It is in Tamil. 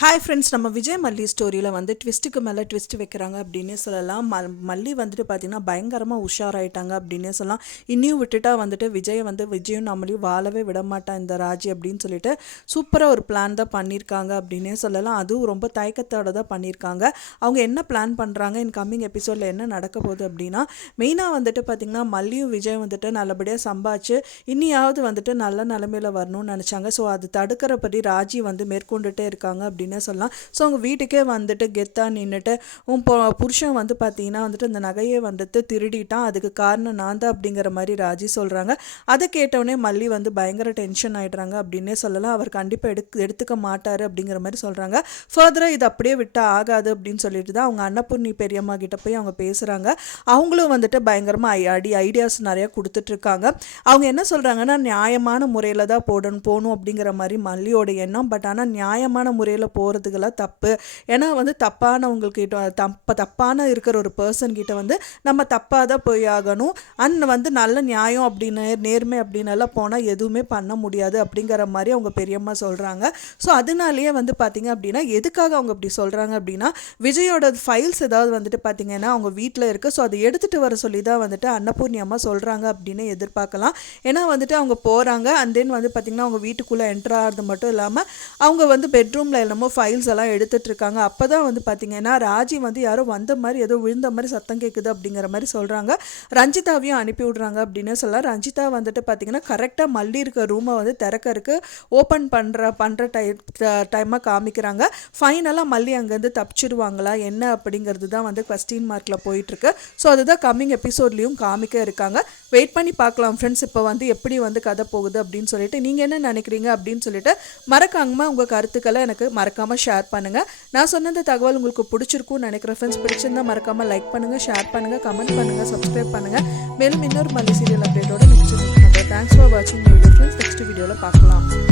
ஹாய் ஃப்ரெண்ட்ஸ், நம்ம விஜய் மல்லி ஸ்டோரியில் வந்து ட்விஸ்ட்டுக்கு மேலே ட்விஸ்ட் வைக்கிறாங்க அப்படின்னே சொல்லலாம். மல்லி வந்துட்டு பார்த்திங்கன்னா பயங்கரமாக உஷாராயிட்டாங்க அப்படின்னே சொல்லலாம். இன்னியும் விட்டுட்டா வந்துட்டு விஜயும் நம்மளையும் வாழவே விட மாட்டான் இந்த ராஜி அப்படின்னு சொல்லிட்டு சூப்பராக ஒரு பிளான் தான் பண்ணியிருக்காங்க அப்படின்னே சொல்லலாம். அதுவும் ரொம்ப தயக்கத்தோடு தான் பண்ணியிருக்காங்க. அவங்க என்ன பிளான் பண்ணுறாங்க, இன் கம்மிங் எபிசோடில் என்ன நடக்க போகுது அப்படின்னா, மெயினாக வந்துட்டு பார்த்திங்கன்னா மல்லியும் விஜய் வந்துட்டு நல்லபடியாக சம்பாதிச்சு இன்னியாவது வந்துட்டு நல்ல நிலமையில் வரணும்னு நினச்சாங்க. ஸோ அது தடுக்கிறபடி ராஜி வந்து மேற்கொண்டுட்டே இருக்காங்க அப்படின்னு சொல்லலாம். ஸோ அவங்க வீட்டுக்கே வந்துட்டு கெத்தா நின்றுட்டு புருஷன் வந்து பார்த்தீங்கன்னா வந்துட்டு அந்த நகையை வந்துட்டு திருடிட்டான், அதுக்கு காரணம் நான் தான் அப்படிங்கிற மாதிரி ராஜி சொல்கிறாங்க. அதை கேட்டவுடனே மல்லி வந்து பயங்கர டென்ஷன் ஆகிடுறாங்க அப்படின்னே சொல்லலாம். அவர் கண்டிப்பாக எடுத்துக்க மாட்டார் அப்படிங்கிற மாதிரி சொல்கிறாங்க. ஃபர்தராக இது அப்படியே விட்டால் ஆகாது அப்படின்னு சொல்லிட்டு தான் அவங்க அன்னபூர்ணி பெரியம்மா கிட்ட போய் அவங்க பேசுகிறாங்க. அவங்களும் வந்துட்டு பயங்கரமாக ஐடியாஸ் நிறையா கொடுத்துட்ருக்காங்க. அவங்க என்ன சொல்கிறாங்கன்னா, நியாயமான முறையில் தான் போகணும் அப்படிங்கிற மாதிரி மல்லியோட எண்ணம். பட் ஆனால் நியாயமான முறையில் போகிறதுக்கெல்லாம் தப்பு. ஏன்னா வந்து தப்பான இருக்கிற ஒரு பர்சன் கிட்ட வந்து நம்ம தப்பாக தான் போய் ஆகணும். வந்து நல்ல நியாயம் அப்படின்னு நேர்மை அப்படின்னு எல்லாம் போனால் எதுவுமே பண்ண முடியாது அப்படிங்கிற மாதிரி அவங்க பெரியம்மா சொல்கிறாங்க. ஸோ அதனாலேயே வந்து பார்த்திங்க அப்படின்னா, எதுக்காக அவங்க அப்படி சொல்கிறாங்க அப்படின்னா, விஜயோட ஃபைல்ஸ் ஏதாவது வந்துட்டு பார்த்திங்கன்னா அவங்க வீட்டில் இருக்குது. ஸோ அதை எடுத்துகிட்டு வர சொல்லி தான் வந்துட்டு அன்னபூர்ணி அம்மா சொல்கிறாங்க அப்படின்னு எதிர்பார்க்கலாம். ஏன்னா வந்துட்டு அவங்க போகிறாங்க, அண்ட் தென் வந்து பார்த்திங்கன்னா அவங்க வீட்டுக்குள்ளே என்ட்ரு ஆகிறது மட்டும் இல்லாமல் அவங்க வந்து பெட்ரூமில் என்னமோ ஃபைல்ஸ் எல்லாம் எடுத்துகிட்டு இருக்காங்க. அப்போ தான் வந்து பார்த்திங்கன்னா ராஜி வந்து யாரோ வந்த மாதிரி ஏதோ விழுந்த மாதிரி சத்தம் கேட்குது அப்படிங்கிற மாதிரி சொல்கிறாங்க. ரஞ்சிதாவையும் அனுப்பி விட்றாங்க அப்படின்னு சொல்லலாம். ரஞ்சிதா வந்துட்டு பார்த்திங்கன்னா கரெக்டாக மல்லி இருக்க ரூமை வந்து திறக்கறதுக்கு ஓப்பன் பண்ணுற டைமாக காமிக்கிறாங்க. ஃபைனலாக மல்லி அங்கேருந்து தப்பிச்சிடுவாங்களா என்ன அப்படிங்கிறது தான் வந்து குவெஸ்டின் மார்க்கில் போயிட்டுருக்கு. ஸோ அதுதான் கம்மிங் எபிசோட்லேயும் காமிக்க இருக்காங்க. வெயிட் பண்ணி பார்க்கலாம் ஃப்ரெண்ட்ஸ். இப்போ வந்து எப்படி வந்து கதை போகுது அப்படின்னு சொல்லிட்டு நீங்கள் என்ன நினைக்கிறீங்க அப்படின்னு சொல்லிட்டு மறக்காமல் உங்கள் கருத்துக்களை எனக்கு மறக்காமல் ஷேர் பண்ணுங்கள். நான் சொன்ன இந்த தகவல் உங்களுக்கு பிடிச்சிருக்கும்னு நினைக்கிறேன் ஃப்ரெண்ட்ஸ். பிடிச்சிருந்தா மறக்காமல் லைக் பண்ணுங்கள், ஷேர் பண்ணுங்கள், கமெண்ட் பண்ணுங்கள், சப்ஸ்கிரைப் பண்ணுங்கள். மேலும் இன்னொரு மல்லி சீரியல் அப்டேட்டோட நெக்ஸ்ட் வீக் பண்ணுறேன். தேங்க்ஸ் ஃபார் வாட்சிங் வீடியோ ஃப்ரெண்ட்ஸ். நெக்ஸ்ட் வீடியோவில் பார்க்கலாம்.